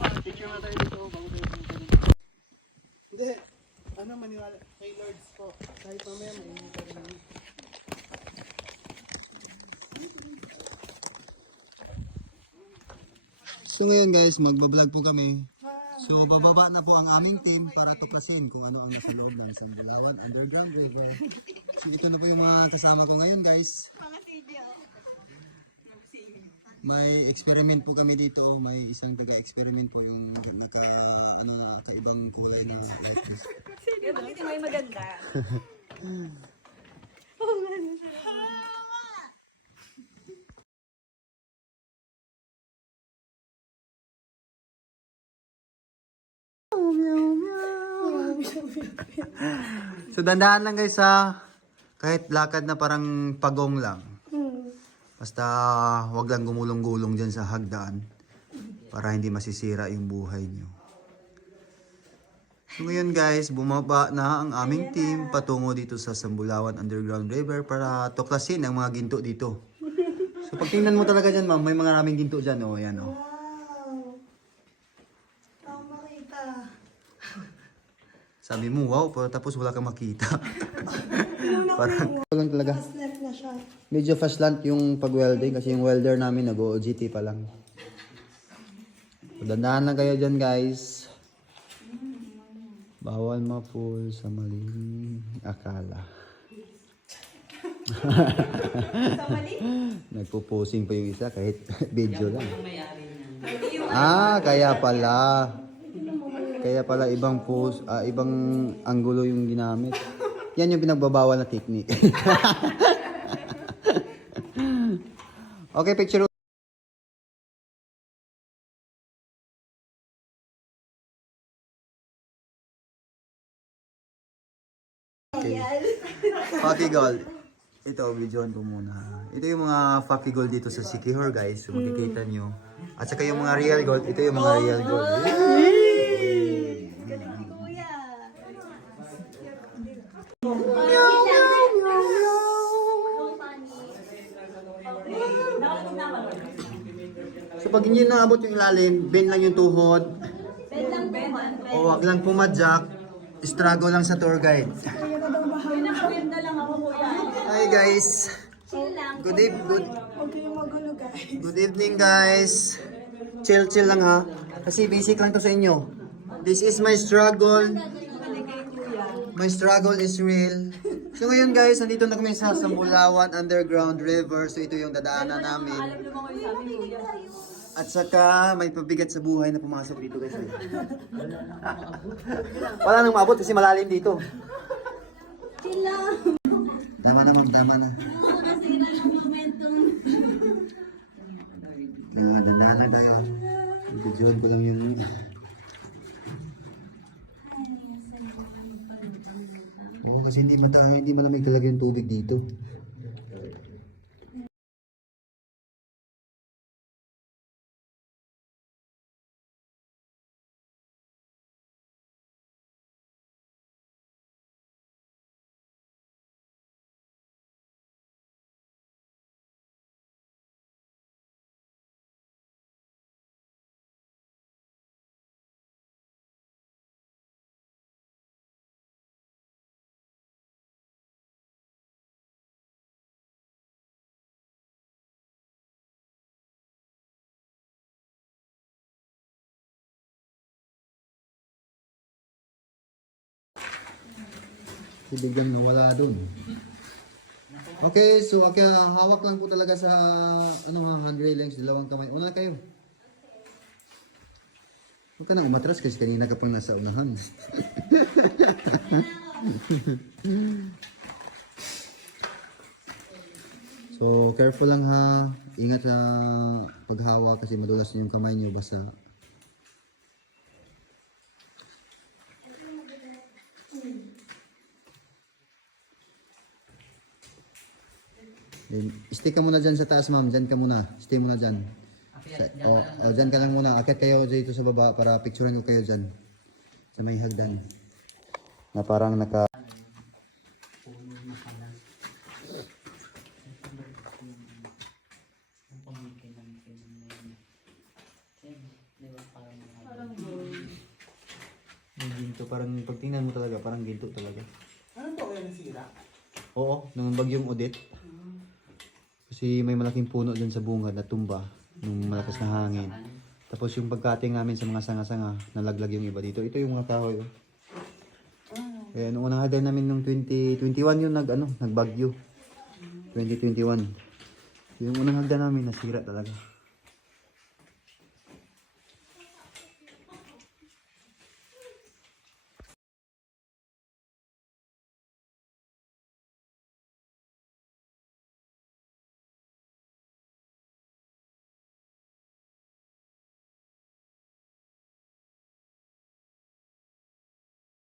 Picture na tayo dito bago tayo pumunta dito. Hindi. Ano maniwala? Kay Lords po. Kahit mamaya mainit ka rin. So ngayon guys, magbablog po kami. So bababa na po ang aming team para tuklasin kung ano ang nasa loob ng Sambulawan Underground River. So ito na po yung mga kasama ko ngayon guys. May experiment po kami dito. May isang taga-experiment po yung kaibang kulay na electric. Bakit may maganda? So dandahan lang guys ha. Kahit lakad na parang pagong lang. Basta wag lang gumulong-gulong dyan sa hagdan para hindi masisira yung buhay nyo. So ngayon guys, bumaba na ang aming team patungo dito sa Sambulawan Underground River para tuklasin ang mga ginto dito. So pag tingnan mo talaga dyan ma'am, may mga maraming ginto dyan. Oh, yan oh. Wow! Ako makita. Sabi mo wow, pero tapos wala kang makita. Parang lang talaga. Fastnet na siya. Medyo fast lang yung pag-welding kasi yung welder namin nag-OGT pa lang. So, dandahan lang kayo dyan guys. Bawal ma-fool sa maling akala. Sa mali? Nagpo-posing pa yung isa kahit video lang. Kaya pala. Kaya pala ibang pose, ibang anggulo yung ginamit. Yan yung pinagbabawal na technique. Okay, picture. Okay. Fucky Gold. Ito, videoan ko muna. Ito yung mga Fucky Gold dito sa Siquijor guys. So, makikita nyo. At saka yung mga real gold. Ito yung mga real gold. So pag hindi naabot yung ilalim, bend lang yung tuhod. O wag lang pumadyak. Struggle lang sa tour guide. Hi guys. Good evening guys. Chill lang ha. Kasi basic lang to sa inyo. This is my struggle. My struggle is real. So ngayon guys, nandito na kami sa Sambulawan Underground River. So ito yung dadaanan namin. At saka may pabigat sa buhay na pumasok dito guys. Wala nang maabot kasi malalim dito. Tama na ma'am, tama na. Dadaan lang tayo. Videoan ko lang yung... Oo, kasi hindi malamig talaga yung tubig dito. Biglang nawala dun. Okay, so hawak lang po talaga sa hand railings, dalawang kamay. Una kayo. Huwag ka na umatras kasi kanina ka pang nasa unahan. So, careful lang ha. Ingat sa paghawak kasi madulas yung kamay niyo basa. Stay ka muna dyan sa taas ma'am, dyan ka muna. Stay muna dyan. Dyan ka lang muna. Akit kayo dito sa baba para picturean ko kayo dyan. Sa may hagdan. Na parang naka... parang pag tingnan mo talaga, parang ginto talaga. Ano to kaya nasira? Oo, nung bagyong Odette. Kasi may malaking puno dun sa bungad na tumba nung malakas na hangin. Tapos yung pagkating namin sa mga sanga-sanga, nalaglag yung iba dito. Ito yung mga kahoy. Oh. Kaya nung unang hagdan namin nung 2021 yung nagbagyo. 2021. Yung unang hagdan namin nasira talaga.